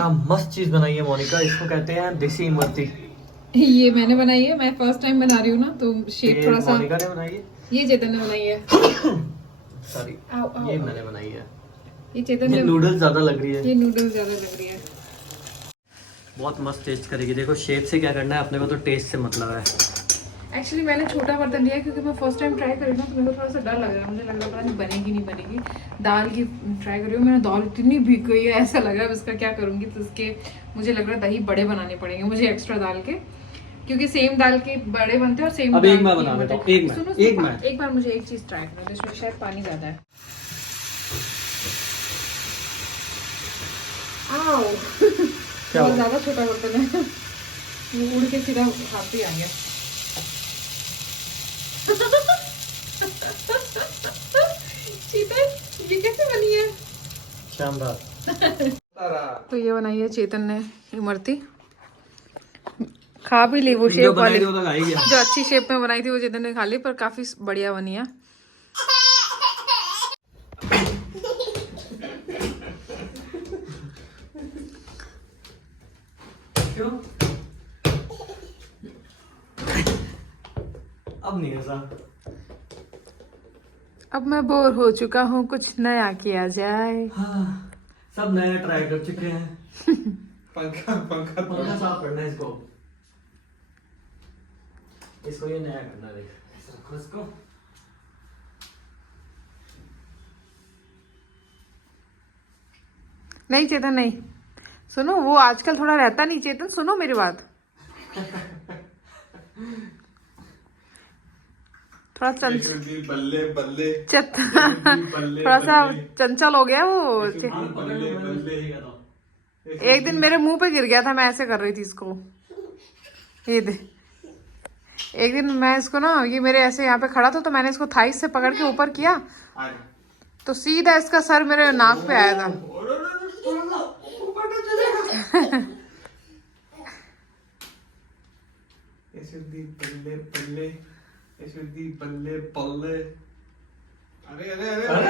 क्या मस्त चीज बनाई है मोनिका, इसको कहते हैं देसी इमरती। ये मैंने बनाई है, मैं फर्स्ट टाइम बना रही हूँ ना, तो शेप थोड़ा सा मोनिका ने बनाई है, ये चेतन ने बनाई है। सॉरी आओ, ये मैंने बनाई है। ये चेतन ये ने, नूडल्स ज्यादा लग रही है, ये नूडल्स ज्यादा लग रही है। बहुत मस्त टेस्ट करेगी। देखो शेप से क्या करना है अपने को, तो टेस्ट से मतलब है। एक्चुअली मैंने छोटा बर्तन लिया क्योंकि मैं फर्स्ट टाइम ट्राई कर रही हूँ, तो मेरे को थोड़ा सा डर लग रहा है, मुझे लग रहा है पता नहीं बनेगी नहीं बनेगी। दाल की ट्राई कर रही हूँ, मैंने दाल इतनी भीग गई है, ऐसा लग रहा है इसका क्या करूँगी। तो इसके मुझे लग रहा है दही बड़े बनाने पड़ेंगे मुझे एक्स्ट्रा दाल के, क्योंकि सेम दाल के बड़े बनते हैं और सेम अब एक मैं बना देता हूँ, एक बार मुझे एक चीज़ ट्राई करना है, इसमें शायद पानी ज़्यादा है। आओ बहुत ज़्यादा छोटा बर्तन है, वो उड़ के सीधा हाथ पे आ गया। चेतन ये कैसे बनी है? शानदार। तो ये बनाई है चेतन ने इमरती, खा भी ली वो शेप वाली, जो अच्छी शेप में बनाई थी वो चेतन ने खा ली, पर काफी बढ़िया बनी है। क्यों? अब नहीं ऐसा, अब मैं बोर हो चुका हूँ, कुछ नया किया जाए। हाँ, सब नया ट्राई कर चुके हैं। पंखा साफ करना है इसको ये नया करना है। देख ऐसे रखो इसको। नहीं चेतन नहीं, सुनो वो आजकल थोड़ा रहता नहीं। चेतन सुनो मेरी बात, थोड़ा बल्ले बल्ले थोड़ा सा चंचल हो गया वो। एक दिन मेरे मुंह पे गिर गया था, मैं ऐसे कर रही थी इसको, ये दे। एक दिन मैं इसको ना, ये मेरे ऐसे यहाँ पे खड़ा था, तो मैंने इसको थाई से पकड़ के ऊपर किया, तो सीधा इसका सर मेरे नाक पे आया था। बल्ले बल्ले बल्ले बल्ले। अरे अरे अरे अरे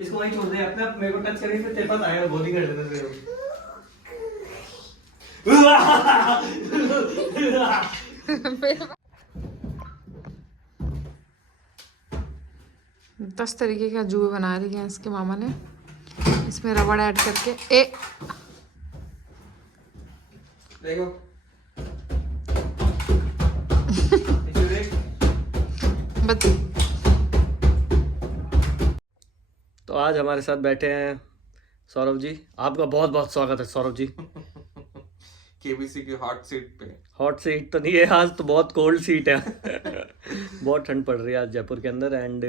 इसको वहीं छोड़ दे, अपने आप मेरे को टच करेंगे फिर तेरे पास आएगा, गोली कर देना तेरे को। 10 तरीके का जुए बना रही है इसके मामा ने, इसमें रबड़ ऐड करके। देखो तो आज हमारे साथ बैठे हैं सौरभ जी। आपका बहुत बहुत स्वागत है सौरभ जी। केबीसी की हॉट सीट पे। हॉट सीट तो नहीं है आज, तो बहुत कोल्ड सीट है। बहुत ठंड पड़ रही है आज जयपुर के अंदर। एंड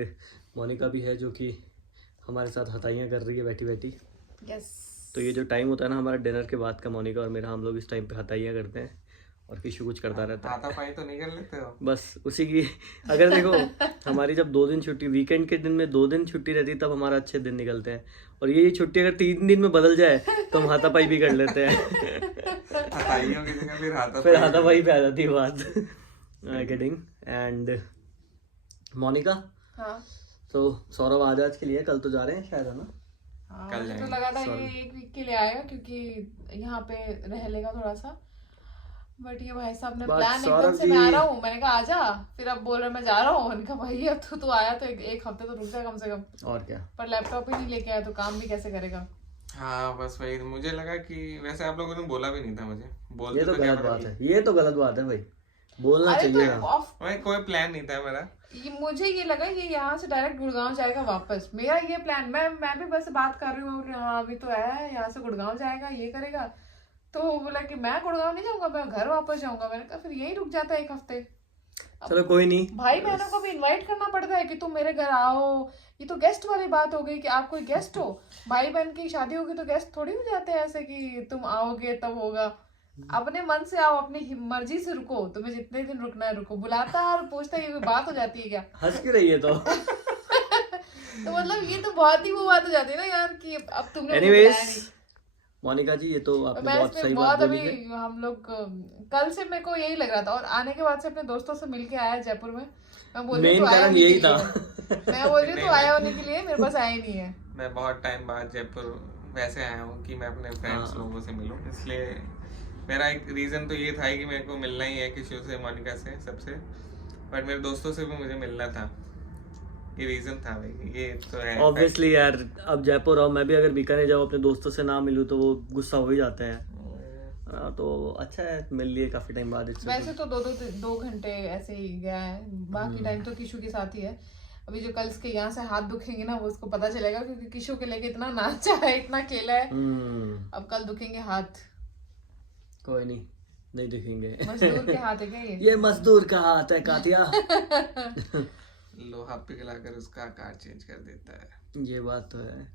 मोनिका भी है जो कि हमारे साथ हथाइयाँ कर रही है बैठी बैठी। यस। तो ये जो टाइम होता है ना हमारा डिनर के बाद का, मोनिका और मेरा, हम लोग इस टाइम पे हथाइयाँ करते हैं और किशु कुछ करता रहता है। हाथापाई तो नहीं कर लेते हो? बस उसी की, अगर देखो हमारी जब 2 दिन छुट्टी, वीकेंड के दिन में 2 दिन छुट्टी रहती है, तब हमारा अच्छे दिन निकलते हैं। और ये छुट्टी अगर 3 दिन में बदल जाए तो हम हाथापाई भी कर लेते हैं। हथाइयों की जगह फिर हाथापाई पे आ जाती है बात। किडिंग। एंड मोनिका, हाँ तो सौरभ आज के लिए, कल तो जा रहे हैं शायद, है ना? कल तो लगा था ये 1 वीक के लिए आएगा, क्योंकि यहाँ पे रह लेगा थोड़ा सा। बट ये भाई साहब ने प्लान एकदम से, मैं आ रहा हूँ, मैंने कहा आजा, फिर अब बोल रहे मैं जा रहा हूँ। मैंने कहा भाई अब तो तू आया तो एक हफ्ते तो रुक जा कम से कम। और क्या, पर लैपटॉप ही नहीं लेके आया तो काम भी कैसे करेगा। हाँ बस वही मुझे लगा कि वैसे आप लोगों ने बोला भी नहीं था मुझे। बोलते ये तो क्या गलत बात है, ये तो गलत बात है भाई, बोलना चाहिए ना। भाई कोई प्लान नहीं था मेरा। मुझे ये लगा ये यहाँ से डायरेक्ट गुड़गांव जाएगा वापस, मेरा ये प्लान, मैं भी बस बात कर रही हूँ, हाँ अभी तो है, यहाँ से गुड़गांव जाएगा, ये करेगा। तो बोला कि मैं गुड़गांव नहीं जाऊंगा, मैं घर वापस जाऊंगा। मैंने कहा फिर यही रुक जाता है 1 हफ्ते। चलो कोई नहीं, भाई बहनों को भी इनवाइट करना पड़ता है कि तुम मेरे घर आओ। ये तो गेस्ट वाली बात हो गई कि आप कोई गेस्ट हो। भाई बहन की शादी होगी तो गेस्ट थोड़ी हो जाते हैं ऐसे कि तुम आओगे तब होगा। अपने मन से आओ, अपनी मर्जी से रुको, तुम्हें जितने दिन रुकना है रुको। बुलाता और पूछता, ये बात हो जाती है क्या? हंस के रही है तो। तो मतलब ये तो बहुत ही वो बात हो जाती है ना यार कि अब तुमने मुझे एनीवेज बुलाया नहीं। मोनिका जी, ये तो आपने मैं बहुत इसमें सही बहुत बात बोली है। अभी हम लोग कल से मेरे को यही लग रहा था, और आने के बाद से अपने दोस्तों से मिलके आया जयपुर में। मैं बोल रही हूँ मेन तू आया कारण होने यही के था। लिए, मैं बोल रही हूँ तू आया होने के लिए, मेरे पास आया ही नहीं है। मैं बहुत टाइम बाद जयपुर वैसे आया हूँ कि मैं अपने फ्रेंड्स हाँ। लोगों से मिलूं, इसलिए मेरा एक रीज़न तो ये था ही कि मेरे को मिलना ही है किसी से, मोनिका से, सबसे, बट मेरे दोस्तों से भी मुझे मिलना था। ये रीज़न था भाई, ये तो है। ऑब्वियसली यार, अब जयपुर आओ, मैं भी अगर बीकानेर जाऊँ अपने दोस्तों से ना मिलूँ तो वो गुस्सा हो ही जाते हैं। तो अच्छा है, मिल लिए काफी टाइम बाद इससे। वैसे तो दो घंटे ऐसे ही गया है, बाकी टाइम तो किशु के साथ ही है। अभी जो कल इसके यहाँ से हाथ दुखेंगे ना वो उसको पता चलेगा, क्योंकि किशु के लेके इतना नाचा है, इतना खेला है। अब कल दुखेंगे हाथ। कोई नहीं, नहीं दिखेंगे। मजदूर के हाथ है क्या ये मजदूर का हाथ है कातिया। लोहा पिघलाकर उसका आकार चेंज कर देता है। ये बात तो है।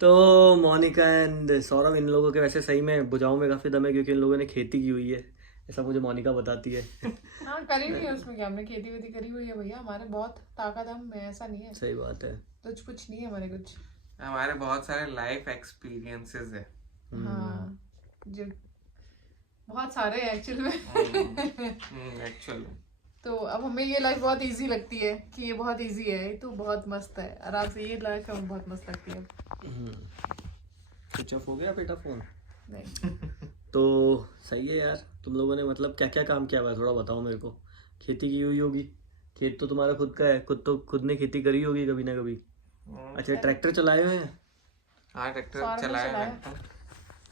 तो मोनिका एंड सौरभ, इन लोगों के वैसे सही में भुजाओं में काफी दम है, क्योंकि इन लोगों ने खेती की हुई है, ऐसा मुझे मोनिका बताती है। हाँ करी हुई है उसमें क्या, हमने खेती वेती करी हुई है भैया, हमारे बहुत ताकत हम में, ऐसा नहीं है। सही बात है। तुझ कुछ नहीं है हमारे कुछ। हमारे बहुत सारे लाइफ एक्सपीरियंसेस है। हाँ जो बहुत सारे हैं एक्चुअल में। एक्चुअल तो अब हमें ये लाइफ बहुत इजी लगती है कि ये बहुत इजी है, ये तो बहुत मस्त है आराम से, ये लाइफ हमें बहुत मस्त लगती है। स्विच ऑफ हो गया बेटा फोन? नहीं तो सही है यार, तुम लोगों ने मतलब क्या क्या काम किया हुआ है, थोड़ा बताओ मेरे को। खेती की हुई होगी, खेत तो तुम्हारा खुद का है, खुद ने खेती करी होगी कभी ना कभी। अच्छा, ट्रैक्टर चलाए हुए हैं? हाँ, ट्रैक्टर सौरभ ने चलाया चलाया। है।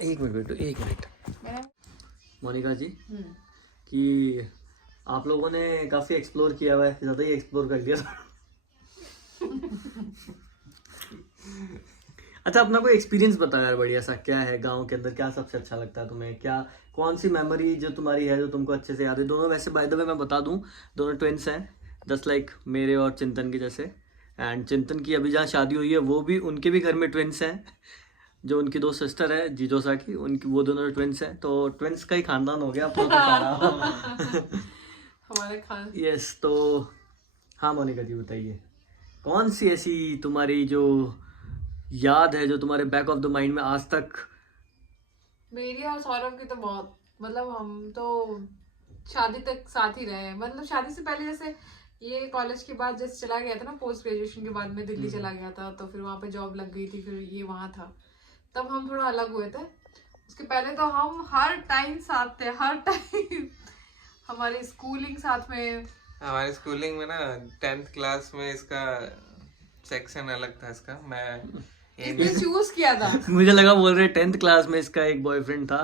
एक मिनट बेटो, एक मिनट। मैंने मोनिका जी, कि आप लोगों ने काफी एक्सप्लोर किया हुआ है, ज्यादा ही एक्सप्लोर कर लिया। अच्छा, अपना कोई एक्सपीरियंस बताओ यार, बढ़िया सा। क्या है गांव के अंदर, क्या सबसे अच्छा लगता है तुम्हें? क्या कौन सी मेमोरी जो तुम्हारी है जो तुमको अच्छे से याद है? दोनों वैसे बाय द वे मैं बता दूं, दोनों ट्विंस हैं, जस्ट लाइक मेरे और चिंतन के जैसे। एंड चिंतन की अभी जहाँ शादी हुई है वो भी, उनके भी घर में ट्विंस हैं, जो उनकी दो सिस्टर है जीजोसा की, उनकी वो दोनों ट्विंस हैं। तो ट्विंस का ही खानदान हो गया अपना तो सारा। हमारे खान यस, तो हाँ मोनिका जी बताइए, कौन सी ऐसी तुम्हारी जो याद है जो तुम्हारे बैक ऑफ द माइंड में आज तक? मेरी और सौरभ की तो बहुत, मतलब हम तो शादी तक साथ ही रहे हैं। मतलब शादी से पहले जैसे ये कॉलेज के बाद जैसे चला गया था ना, पोस्ट ग्रेजुएशन के बाद में दिल्ली चला गया था, तो फिर वहाँ पे जॉब लग गई थी, फिर ये वहाँ था, तब हम थोड़ा अलग हुए थे। उसके पहले तो हम हर टाइम साथ थे, हर टाइम। हमारी स्कूलिंग साथ में। हमारी स्कूलिंग में ना 10th क्लास में इसका सेक्शन अलग था इसका, मैं इसने चूज किया था। मुझे लगा बोल रहे 10th क्लास में इसका एक बॉयफ्रेंड था।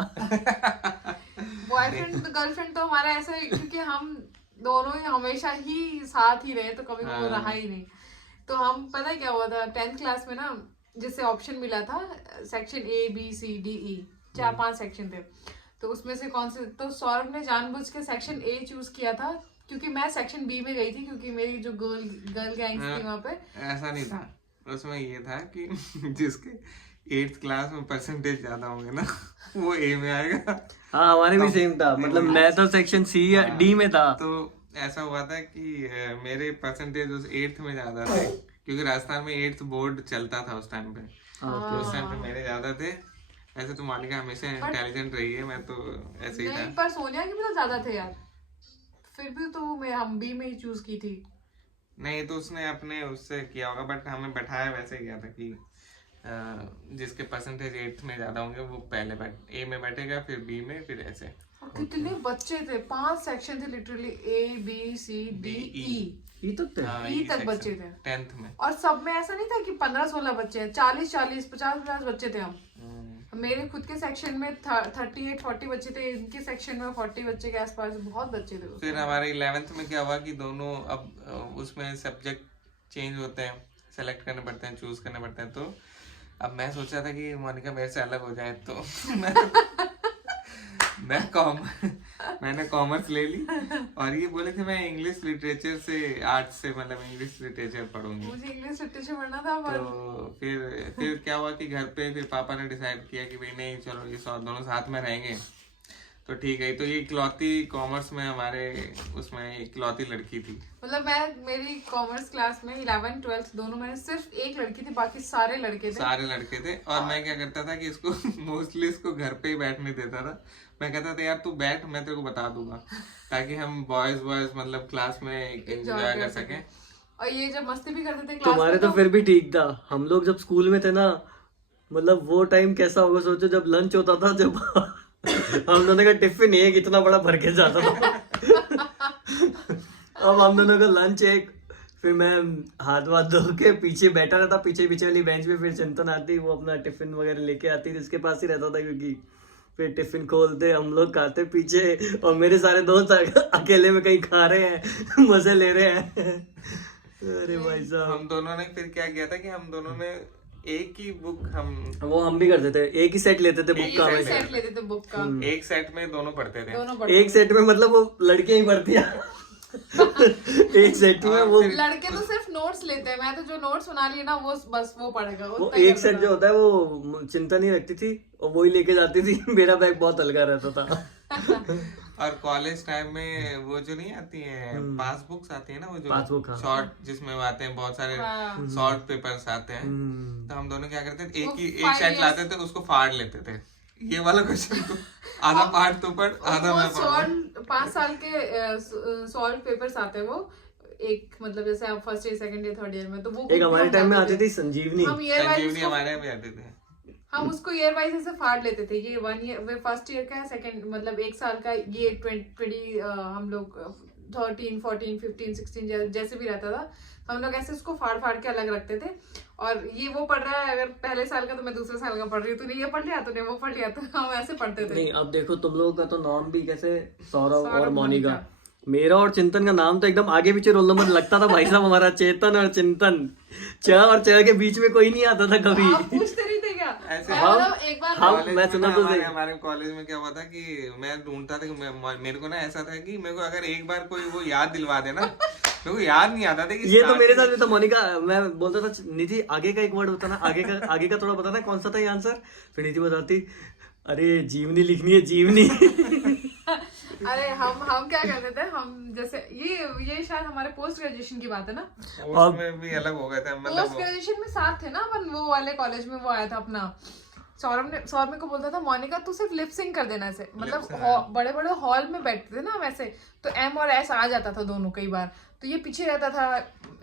बॉयफ्रेंड गर्लफ्रेंड तो हमारा ऐसा है, क्योंकि हम दोनों ही हमेशा ही साथ ही रहे, तो कभी वो रहा ही नहीं। तो हम, पता है क्या हुआ था 10th क्लास में ना, जिससे ऑप्शन मिला था सेक्शन ABCDE, 4-5 सेक्शन थे, तो उसमें से कौन से, तो सौरभ ने जानबूझ के सेक्शन A चूज किया था, क्योंकि मैं सेक्शन B में गई थी, क्योंकि मेरी जो गर्ल गैंग्स थी वहाँ पे। ऐसा नहीं था, उसमें ये था कि जिसके 8th क्लास में परसेंटेज ज्यादा होंगे ना वो A में आएगा। हाँ, हमारे भी सेम था, मतलब मैं तो सेक्शन C या D में था। तो ऐसा हुआ था कि मेरे परसेंटेज उस 8th में ज्यादा थे, क्योंकि राजस्थान में 8th बोर्ड चलता था उस टाइम पे, तो उस टाइम पे मेरे ज्यादा थे। ऐसे तो मालिका हमेशा इंटेलिजेंट रही है, मैं तो ऐसे ही था। नहीं, पर सोनिया के भी तो ज्यादा थे यार, फिर भी तो हम B में ही चूज की थी। नहीं तो उसने अपने उससे किया होगा, बट हमें बैठाया वैसे किया था कि जिसके परसेंटेज 8th में ज्यादा होंगे वो पहले A में बैठेगा, फिर B में, फिर ऐसे। और कितने बच्चे थे, 5 सेक्शन थे लिटरली, ABCDE, ये तो थे। हाँ, E ये तक section, बच्चे थे। 10th में। और सब में ऐसा नहीं था कि 15-16 बच्चे हैं, 40-40, 50-50 बच्चे थे हम। मेरे खुद के सेक्शन में 38-40 बच्चे थे, इनके सेक्शन में 40 बच्चे के आसपास, बहुत बच्चे थे। फिर हमारे 11th में क्या हुआ कि दोनों अब उसमें सब्जेक्ट चेंज होते हैं, सेलेक्ट करने पड़ते हैं, चूज करने पड़ते हैं। तो अब मैं सोचा था कि मोनिका मेरे से अलग हो जाए, तो मैंने कॉमर्स ले ली, और ये बोले थे मैं इंग्लिश लिटरेचर से, आर्ट्स से, मतलब इंग्लिश लिटरेचर पढ़ूंगी। मुझे इंग्लिश लिटरेचर पढ़ना था, पर तो फिर क्या हुआ कि घर पे फिर पापा ने डिसाइड किया कि भाई नहीं चलो ये दोनों साथ में रहेंगे, तो ठीक है। तो ये इकलौती कॉमर्स में हमारे उसमें इकलौती लड़की थी। मतलब मेरी कॉमर्स क्लास में 11th 12th दोनों में सिर्फ एक लड़की थी, बाकी सारे लड़के थे। और मैं क्या करता था कि इसको मोस्टली इसको घर पे ही बैठने देता था। मैं कहता था यार तू बैठ, मैं तेरे को बता दूंगा, ताकि हम बॉयज मतलब क्लास में एंजॉय कर सकें। और ये जब मस्ती भी करते थे क्लास तुम्हारे में तो फिर भी ठीक था। हम लोग जब स्कूल में थे ना, मतलब वो टाइम कैसा होगा सोचो, जब लंच होता था, जब हम दोनों का टिफिन एक इतना बड़ा भर के जाता था। अब हम दोनों का लंच एक, फिर मैं हाथ धो के पीछे बैठा रहता, पीछे वाली बेंच पे। फिर चिंतन आती, वो अपना टिफिन वगैरह लेके आती थी, उसके पास ही रहता था, क्योंकि फिर टिफिन खोलते हम लोग, खाते पीछे, और मेरे सारे दोस्त अकेले में कहीं खा रहे हैं, मजे ले रहे हैं। अरे भाई साहब, हम दोनों ने फिर क्या किया था कि हम दोनों ने एक ही बुक हम भी करते थे, एक ही सेट लेते थे बुक का। एक सेट लेते थे बुक का, एक सेट में दोनों पढ़ते थे। एक सेट में मतलब वो लड़कियां ही पढ़ती है। एक सेट में वो लड़के तो सिर्फ नोट्स लेते हैं, मैं तो जो नोट्स बना लिए ना वो बस वो पढ़ेगा। वो एक सेट जो होता है वो चिंतन ही रखती थी और वो ही लेके जाती थी। मेरा बैग बहुत हल्का रहता था। और कॉलेज टाइम में वो जो नहीं आती है पासबुक्स आती है ना, वो जो पासबुक, हाँ। शॉर्ट जिसमें आते हैं बहुत सारे शॉर्ट पेपर्स आते हैं, तो हम दोनों क्या करते थे, एक सेट लाते थे, उसको फाड़ लेते थे। ये वाला क्वेश्चन तो आधा पार्ट तो पढ़, आधा मैं पढ़। 5 साल के सॉल्व पेपर्स आते हैं वो, एक मतलब जैसे आप first year second year third year में, तो वो एक हमारे टाइम में आती थी संजीवनी। हमारे भी आते थे। हम उसको ईयर वाइज ऐसे फाड़ लेते थे। ये 1 ईयर वे फर्स्ट ईयर का है, सेकंड मतलब 1 साल का, ये 20 हम लोग 13 14 15 16 जैसे भी रहता था, हम लोग ऐसे उसको फाड़ के अलग रखते थे। और ये वो पढ़ रहा है अगर पहले साल का, तो मैं दूसरे साल का पढ़ रही हूँ, तूने ये पढ़ लिया, तूने वो पढ़ लिया, तो हम ऐसे पढ़ते थे। नहीं, अब देखो तुम लोगों का तो नाम भी कैसे, सौरभ और मोनिका। मेरा और चिंतन का नाम तो एकदम आगे पीछे रोल नंबर लगता था भाई साहब हमारा, चेतन और चिंतन। च और च के बीच में कोई नहीं आता था कभी। आप पूछते नहीं थे क्या? ऐसे एक बार मैं सुना तो हमारे कॉलेज में क्या हुआ था कि मैं ढूंढता था कि मेरे को ना ऐसा था कि मेरे को अगर एक बार कोई वो याद दिलवा देना, मेरे को याद नहीं आता था कि ये तो मेरे साथ भी था। मोनिका, मैं बोलता था निधि आगे का एक वर्ड बताना, आगे का थोड़ा बताना कौन सा था ये आंसर। फिर निधि बताती, अरे जीवनी लिखनी है, जीवनी। अरे हम क्या करते थे, हम जैसे ये शायद हमारे पोस्ट ग्रेजुएशन की बात है ना, उसमें भी अलग हो गए थे। पोस्ट ग्रेजुएशन में साथ थे ना अपन, वो वाले कॉलेज में वो आया था अपना सौरभ मेरे को बोलता था मोनिका तू सिर्फ लिप सिंक कर देना ऐसे, मतलब बड़े बड़े हॉल में बैठते थे ना वैसे, तो एम और एस आ जाता था दोनों कई बार, तो ये पीछे रहता था,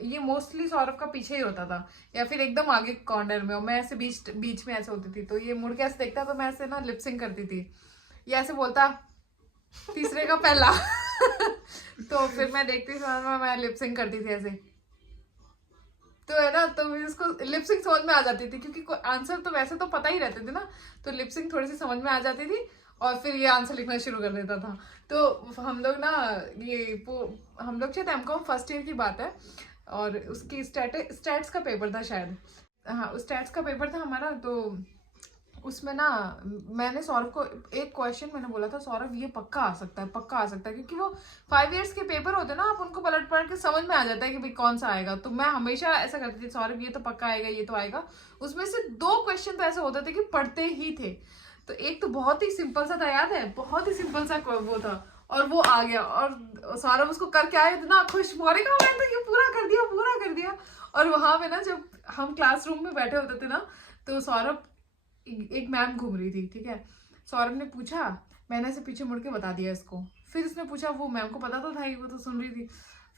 ये मोस्टली सौरभ का पीछे ही होता था या फिर एकदम आगे कॉर्नर में, और मैं ऐसे बीच में ऐसे होती थी, तो ये मुड़ के ऐसे देखता तो मैं ऐसे ना लिप सिंक करती थी, ये ऐसे बोलता तीसरे का पहला। तो फिर मैं देखती थी मैं लिप सिंक करती थी ऐसे, तो है ना, तो इसको लिप सिंक समझ में आ जाती थी, क्योंकि आंसर तो वैसे तो पता ही रहते थे ना, तो लिप सिंक थोड़ी सी समझ में आ जाती थी, और फिर ये आंसर लिखना शुरू कर देता था। तो हम लोग ना हम लोग शायद एमकॉम फर्स्ट ईयर की बात है, और उसकी स्टैट्स का पेपर था शायद, हाँ स्टैट्स का पेपर था हमारा। तो उसमें ना मैंने सौरभ को एक क्वेश्चन मैंने बोला था, सौरभ ये पक्का आ सकता है, क्योंकि वो 5 इयर्स के पेपर होते हैं ना, आप उनको पलट के समझ में आ जाता है कि भाई कौन सा आएगा। तो मैं हमेशा ऐसा करती थी, सौरभ ये तो पक्का आएगा, ये तो आएगा। उसमें से 2 क्वेश्चन तो ऐसे होते थे कि पढ़ते ही थे। तो एक तो बहुत ही सिंपल सा था, याद है, बहुत ही सिंपल सा वो था, और वो आ गया, और सौरभ उसको करके आए, इतना खुश, मोनिका मैं तो ये पूरा कर दिया। और वहां पे ना जब हम क्लासरूम में बैठे होते थे ना, तो सौरभ, एक मैम घूम रही थी, ठीक है, सौरभ ने पूछा, मैंने ऐसे पीछे मुड़ के बता दिया इसको, फिर इसने पूछा, वो मैम को पता तो था ही, वो तो सुन रही थी,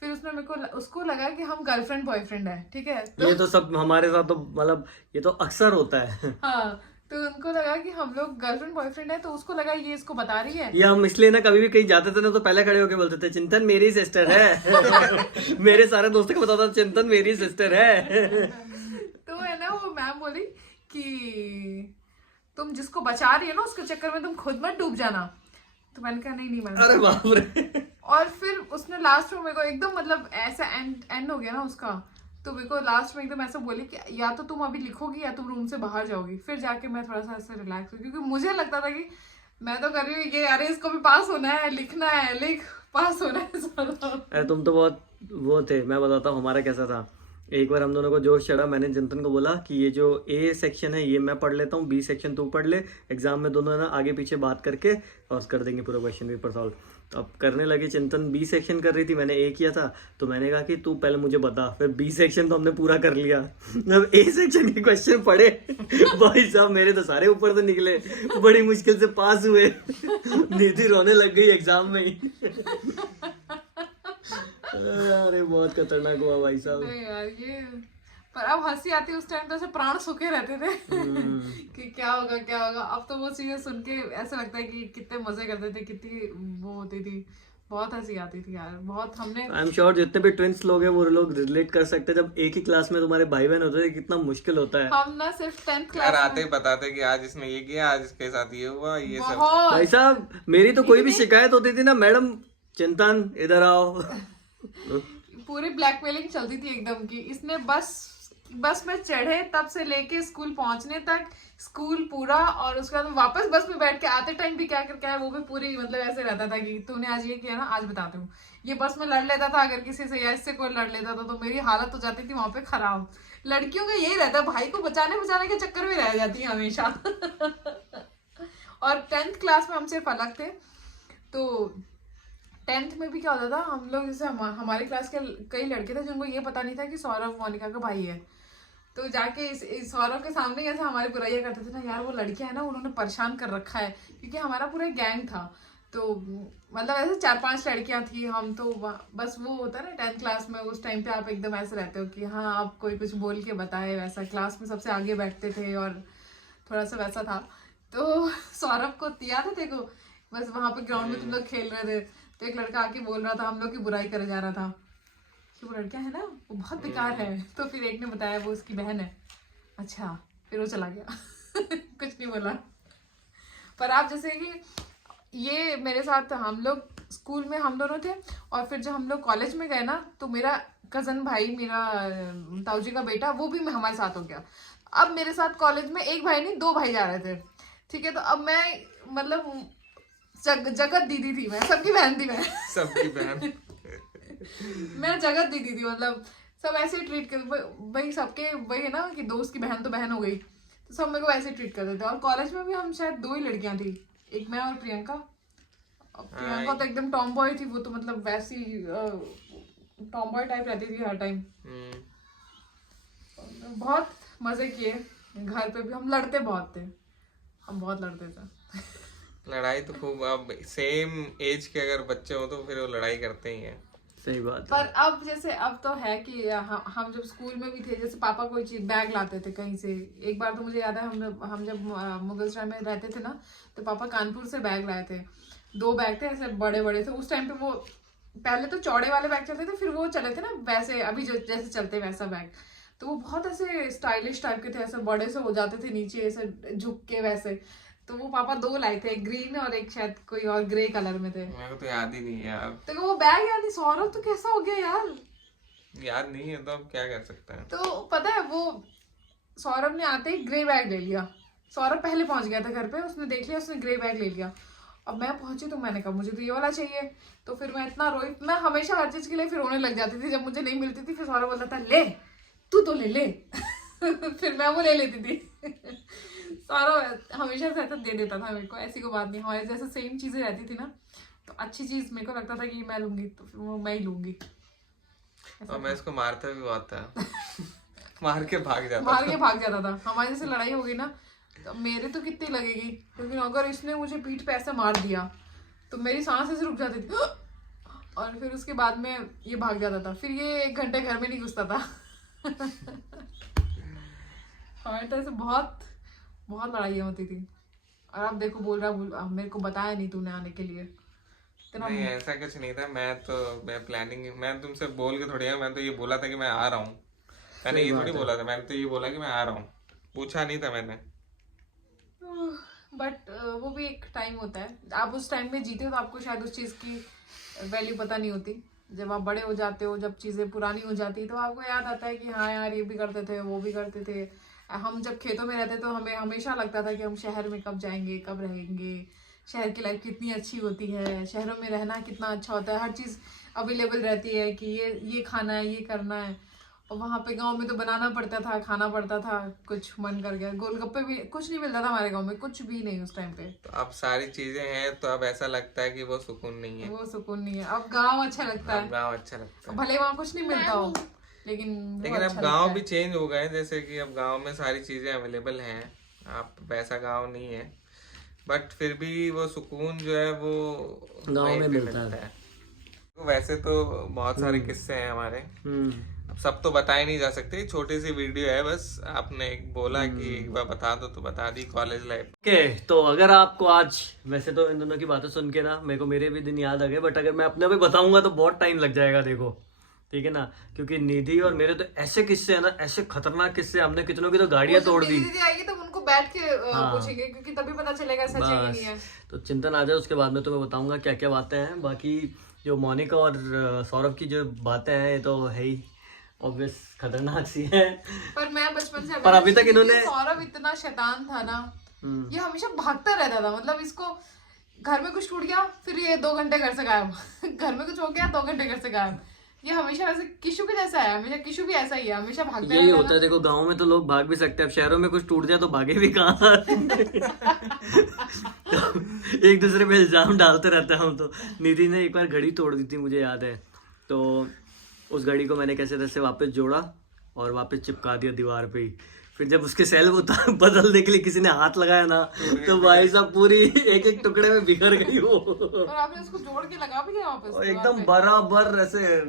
फिर उसने उसको लगा कि हम गर्लफ्रेंड बॉयफ्रेंड है, ठीक है, तो ये तो सब हमारे साथ तो मतलब ये तो अक्सर होता है। हाँ, तो उनको लगा कि हम लोग गर्लफ्रेंड बॉयफ्रेंड है, तो उसको लगा ये इसको बता रही है। ये हम इसलिए ना कभी भी कहीं जाते थे ना, तो पहले खड़े होके बोलते थे चिंतन मेरी सिस्टर है। मेरे सारे दोस्तों को बताता था चिंतन मेरी सिस्टर है। तो है ना, वो मैम बोली कि तुम जिसको बचा रही है ना उसके चक्कर में तुम खुद मत डूब जाना। तो मैंने कहा नहीं मैम। अरे बाप रे। और फिर उसने लास्ट में मेरे को एकदम मतलब ऐसा एंड हो गया ना उसका, तो मेरे को लास्ट में एकदम ऐसा बोली कि या तो तुम अभी लिखोगी या तुम रूम से बाहर जाओगी। फिर जाके मैं थोड़ा सा ऐसे रिलैक्स हुई, क्योंकि मुझे लगता था कि मैं तो कर रही हूँ ये, अरे इसको भी पास होना है, लिखना है, लिख, पास होना है। अरे तुम तो बहुत वो थे। मैं बताता हूँ हमारा कैसा था। एक बार हम दोनों को जोश चढ़ा, मैंने चिंतन को बोला कि ये जो ए सेक्शन है ये मैं पढ़ लेता हूँ, बी सेक्शन तू पढ़ ले, एग्जाम में दोनों ना आगे पीछे बात करके और कर देंगे पूरा क्वेश्चन पेपर सॉल्व। तो अब करने लगे, चिंतन बी सेक्शन कर रही थी, मैंने ए किया था, तो मैंने कहा कि तू पहले मुझे बता, फिर बी सेक्शन तो हमने पूरा कर लिया, अब ए सेक्शन के क्वेश्चन पढ़े भाई साहब मेरे तो सारे ऊपर से निकले, बड़ी मुश्किल से पास हुए, निधि रोने लग गई एग्जाम में ही। अरे बहुत खतरनाक हुआ भाई साहब। नहीं यार ये, पर अब हंसी आती है, उस टाइम तो ऐसे प्राण सूखे रहते थे कि क्या होगा क्या होगा। अब तो वो चीजें सुन के ऐसा लगता है कि कितने मजे करते थे, कितनी वो होती थी, बहुत हंसी आती थी यार, बहुत। हमने आई एम श्योर जितने भी ट्विंस लोग हैं वो लोग रिलेट कर सकते हैं, जब एक ही क्लास में तुम्हारे भाई बहन होते थे कितना मुश्किल होता है। हम ना सिर्फ 10th यार क्लास आते ही बताते कि आज इसने ये किया, आज इसके साथ ये हुआ, ये सब। बहुत भाई साहब मेरी तो कोई भी शिकायत होती थी ना, मैडम चिंतन इधर आओ। पूरी ब्लैकमेलिंग चलती थी एकदम की। इसने बस में चढ़े तब से लेके स्कूल पहुंचने तक, स्कूल पूरा, और उसके बाद वापस बस में बैठ के आते टाइम भी क्या करके आया वो भी पूरी, मतलब ऐसे रहता था कि तूने आज ये किया ना, आज बताती हूँ। ये बस में लड़ लेता था अगर किसी से, या इससे कोई लड़ लेता था तो मेरी हालत हो जाती थी वहां पे खराब। लड़कियों का यही रहता है, भाई को बचाने के चक्कर में रह जाती है हमेशा। और 10th क्लास में हम सिर्फ अलग थे, तो 10th में भी क्या होता था, हम लोग जैसे हमारे क्लास के कई लड़के थे जिनको ये पता नहीं था कि सौरभ मोनिका का भाई है, तो जाके इस सौरभ के सामने ऐसे हमारी बुराइयां करते थे ना, यार वो लड़कियां है ना उन्होंने परेशान कर रखा है, क्योंकि हमारा पूरा गैंग था। तो मतलब ऐसे 4-5 लड़कियां थी, हम तो बस वो होता है ना 10th क्लास में, उस टाइम पे आप एकदम ऐसे रहते हो कि हाँ आप कोई कुछ बोल के बताए, वैसा क्लास में सबसे आगे बैठते थे और थोड़ा सा वैसा था। तो सौरभ को याद है देखो, बस वहां पे ग्राउंड में तुम लोग खेल रहे थे, तो एक लड़का आके बोल रहा था, हम लोग की बुराई करे जा रहा था कि वो लड़का है ना वो बहुत बेकार है। तो फिर एक ने बताया वो उसकी बहन है। अच्छा, फिर वो चला गया। कुछ नहीं बोला। पर आप जैसे कि ये मेरे साथ, हम लोग स्कूल में हम दोनों थे, और फिर जब हम लोग कॉलेज में गए ना, तो मेरा कजन भाई, मेरा ताऊजी का बेटा, वो भी हमारे साथ हो गया। अब मेरे साथ कॉलेज में एक भाई नहीं 2 भाई जा रहे थे, ठीक है। तो अब मैं मतलब जगत दीदी थी, मैं सबकी बहन थी, मैं सबकी बहन। मैं जगत दीदी थी, मतलब सब ऐसे ही ट्रीट कर, भाई सबके वही है ना कि दोस्त की बहन तो बहन हो गई, तो सब मेरे को ऐसे ट्रीट करते थे। और कॉलेज में भी हम शायद 2 ही लड़कियां थी, एक मैं और प्रियंका। प्रियंका तो एकदम टॉम बॉय थी, वो तो मतलब वैसी टॉम बॉय टाइप रहती थी हर टाइम। बहुत मजे किए, घर पे भी हम लड़ते बहुत थे, हम बहुत लड़ते थे। लड़ाई तो खूब, अब सेम एज के अगर बच्चे हो तो फिर वो लड़ाई करते ही हैं। सही बात पर अब जैसे अब तो है कि हम जब स्कूल में भी थे, जैसे पापा कोई चीज बैग लाते थे कहीं से। एक बार तो मुझे याद है, हम जब मुगलसराय में रहते थे ना, तो पापा कानपुर से बैग लाए थे। 2 बैग थे ऐसे बड़े बड़े थे उस टाइम पे। वो पहले तो चौड़े वाले बैग चलते थे, फिर वो चले थे ना वैसे अभी जो जैसे चलते वैसा बैग। तो वो बहुत ऐसे स्टाइलिश टाइप के थे, ऐसे बड़े से हो जाते थे नीचे ऐसे झुक के वैसे। तो वो पापा 2 लाए थे, एक ग्रीन और एक शायद कोई और ग्रे कलर में थे। मेरे को तो याद ही नहीं है यार। तो वो बैग याद नहीं। सौरभ तो कैसा हो गया यार, याद नहीं है तो अब क्या कर सकते हैं। तो पता है वो सौरभ ने आते ही ग्रे बैग ले लिया। सौरभ पहले पहुंच गया था घर पे, उसने देख लिया, उसने ग्रे बैग ले लिया। अब मैं पहुंची तो मैंने कहा मुझे तो ये वाला चाहिए। तो फिर मैं इतना रोई, मैं हमेशा हर चीज के लिए फिर रोने लग जाती थी जब मुझे नहीं मिलती थी। फिर सौरभ बोलता था ले तू तो ले। फिर मैं वो ले लेती थी। सौरभ हमेशा से ऐसा दे देता था मेरे को, ऐसी कोई बात नहीं। हमारे जैसे सेम चीजें रहती थी ना, तो अच्छी चीज मेरे को लगता था कि मैं लूंगी तो फिर वो मैं ही लूंगी। और मैं इसको मारता भी बहुत था। मार के भाग जाता था। हमारी जैसे लड़ाई हो गई ना, तो मेरे तो कितनी लगेगी, लेकिन अगर इसने मुझे पीठ पे ऐसे मार दिया तो मेरी सांस ऐसे रुक जाती थी। और फिर उसके बाद में ये भाग जाता था, फिर ये 1 घंटे घर में नहीं घुसता था। हमारे तो ऐसे बहुत बहुत लड़ाइयाँ होती थी। और अब देखो बोल रहा मेरे को बताया नहीं तूने आने के लिए। नहीं ऐसा कुछ नहीं था। मैं प्लानिंग, मैं तुमसे बोल के थोड़ी, मैं तो ये बोला था कि मैं आ रहा हूँ। मैंने ये थोड़ी बोला था, मैंने तो ये बोला कि मैं आ रहा हूँ, पूछा नहीं था मैंने। बट वो भी एक टाइम होता है, आप उस टाइम में जीते हो तो आपको शायद उस चीज की वैल्यू पता नहीं होती। जब आप बड़े हो जाते हो, जब चीजें पुरानी हो जाती तो आपको याद आता है कि हाँ यार ये भी करते थे, वो भी करते थे। हम जब खेतों में रहते तो हमें हमेशा लगता था कि हम शहर में कब जाएंगे, कब रहेंगे, शहर की लाइफ कितनी अच्छी होती है, शहरों में रहना कितना अच्छा होता है, हर चीज़ अवेलेबल रहती है कि ये खाना है, ये करना है। और वहाँ पे गांव में तो बनाना पड़ता था, खाना पड़ता था, कुछ मन कर गया गोलगप्पे भी, कुछ नहीं मिलता था हमारे गांव में, कुछ भी नहीं उस टाइम पे। तो अब सारी चीजें हैं तो अब ऐसा लगता है कि वो सुकून नहीं है, वो सुकून नहीं है। अब गांव अच्छा लगता है, गाँव अच्छा लगता है। भले वहाँ कुछ नहीं मिलता हो, लेकिन अब गांव भी चेंज हो गए, जैसे कि अब गांव में सारी चीजें अवेलेबल हैं, आप वैसा गांव नहीं है, बट फिर भी वो सुकून जो है वो गांव में मिलता है। तो वैसे तो बहुत सारे किस्से हैं हमारे, अब सब तो बताए नहीं जा सकते, छोटी सी वीडियो है बस, आपने एक बोला कि एक बार बता दो तो बता दी कॉलेज लाइफ। ओके, तो अगर आपको आज, वैसे तो इन दोनों की बातें सुन के ना मेरे को मेरे भी दिन याद आ गए, बट अगर मैं अपने भी बताऊंगा तो बहुत टाइम लग जाएगा, देखो ठीक है ना, क्योंकि निधि और मेरे तो ऐसे किस्से हैं ना, ऐसे खतरनाक किस्से, हमने कितनों की तो गाड़ियां तोड़ दी। दीदी आएगी तब उनको बैठ के पूछेंगे, क्योंकि तभी पता चलेगा सच है कि नहीं है। तो चिंतन आ जाए, उसके बाद में तुम्हें बताऊंगा क्या क्या बातें हैं। बाकी जो मोनिका और सौरभ की जो बातें हैं ये तो है ही ऑब्वियस खतरनाक सी है, पर मैं बचपन से पर अभी तक इन्होंने, सौरभ इतना शैतान था ना, ये हमेशा भागता रहता था, मतलब इसको घर में कुछ टूट गया फिर ये 2 घंटे घर से गायब घर में कुछ हो गया 2 घंटे घर से गायब, ये हमेशा वैसे किशु के जैसा है, हमेशा किशु भी ऐसा ही है, हमेशा भागता यही होता है। देखो गांव में तो लोग भाग भी सकते हैं, अब शहरों में कुछ टूट जाए तो भागे भी कहाँ तो एक दूसरे पे इल्जाम डालते रहते हैं हम तो। निधि ने एक बार घड़ी तोड़ दी थी, मुझे याद है, तो उस घड़ी को मैंने कैसे तैसे वापस जोड़ा और वापस चिपका दिया दीवार पे ही। फिर जब उसके सेल बदलने के लिए किसी ने हाथ लगाया ना, तो भाई साहब पूरी एक एक टुकड़े में बिखर गई वो। और आपने उसको जोड़ के लगा भी दिया वापस और एकदम बराबर ऐसे,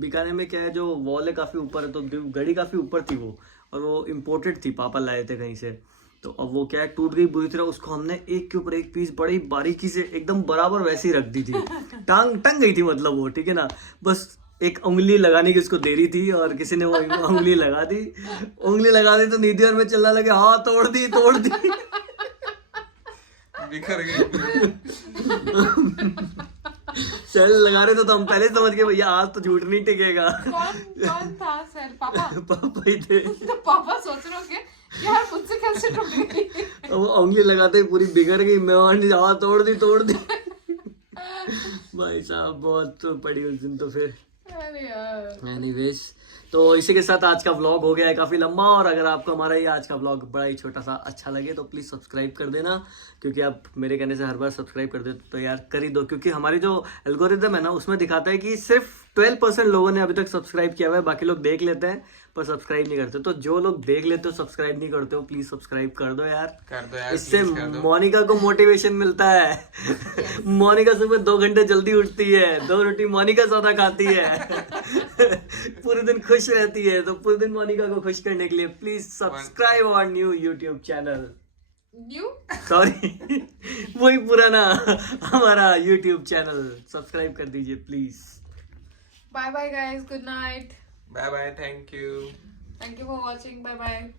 बीकानेर में क्या है जो वॉल है काफी ऊपर है, तो घड़ी काफी ऊपर थी वो, और वो इम्पोर्टेड थी, पापा लाए थे कहीं से, तो अब वो क्या है टूट गई बुरी तरह, उसको हमने एक के ऊपर एक पीस बड़ी बारीकी से एकदम बराबर वैसे ही रख दी थी, टंग गई थी मतलब वो, ठीक है ना, बस एक उंगली लगाने की उसको देरी थी और किसी ने वो उंगली लगा दी, तो निधि और मैं चलने लगे, हाँ तोड़ दी बिखर गई। सेल लगा रहे थे तो हम पहले समझ गए भैया आज तो झूठ नहीं टिकेगा। कौन था सेल? पापा पापा ही थे। तो पापा सोच रहे होंगे यार मुझसे कैसे टूट गई, वो उंगली लगाते ही पूरी बिगड़ गई, मैं हाँ तोड़ दी भाई साहब बहुत पड़ी उस दिन तो फिर। अरे यार एनीवेज, तो इसी के साथ आज का व्लॉग हो गया है काफ़ी लंबा, और अगर आपको हमारा ये आज का व्लॉग बड़ा ही छोटा सा अच्छा लगे तो प्लीज़ सब्सक्राइब कर देना, क्योंकि आप मेरे कहने से हर बार सब्सक्राइब कर देते तो यार कर ही दो, क्योंकि हमारी जो एल्गोरिदम है ना उसमें दिखाता है कि सिर्फ 12% लोगों ने अभी तक सब्सक्राइब किया हुआ है, बाकी लोग देख लेते हैं पर सब्सक्राइब नहीं करते। तो जो लोग देख लेते हो सब्सक्राइब नहीं करते हो प्लीज सब्सक्राइब कर दो यार, इससे मोनिका को मोटिवेशन मिलता है। मोनिका सुबह 2 घंटे जल्दी उठती है, 2 रोटी मोनिका ज्यादा खाती है पूरे दिन खुश रहती है, तो पूरे दिन मोनिका को खुश करने के लिए please subscribe our new YouTube channel, sorry वही पुराना हमारा यूट्यूब चैनल सब्सक्राइब कर दीजिए please. Bye bye guys, good night, bye bye, thank you for watching, bye bye.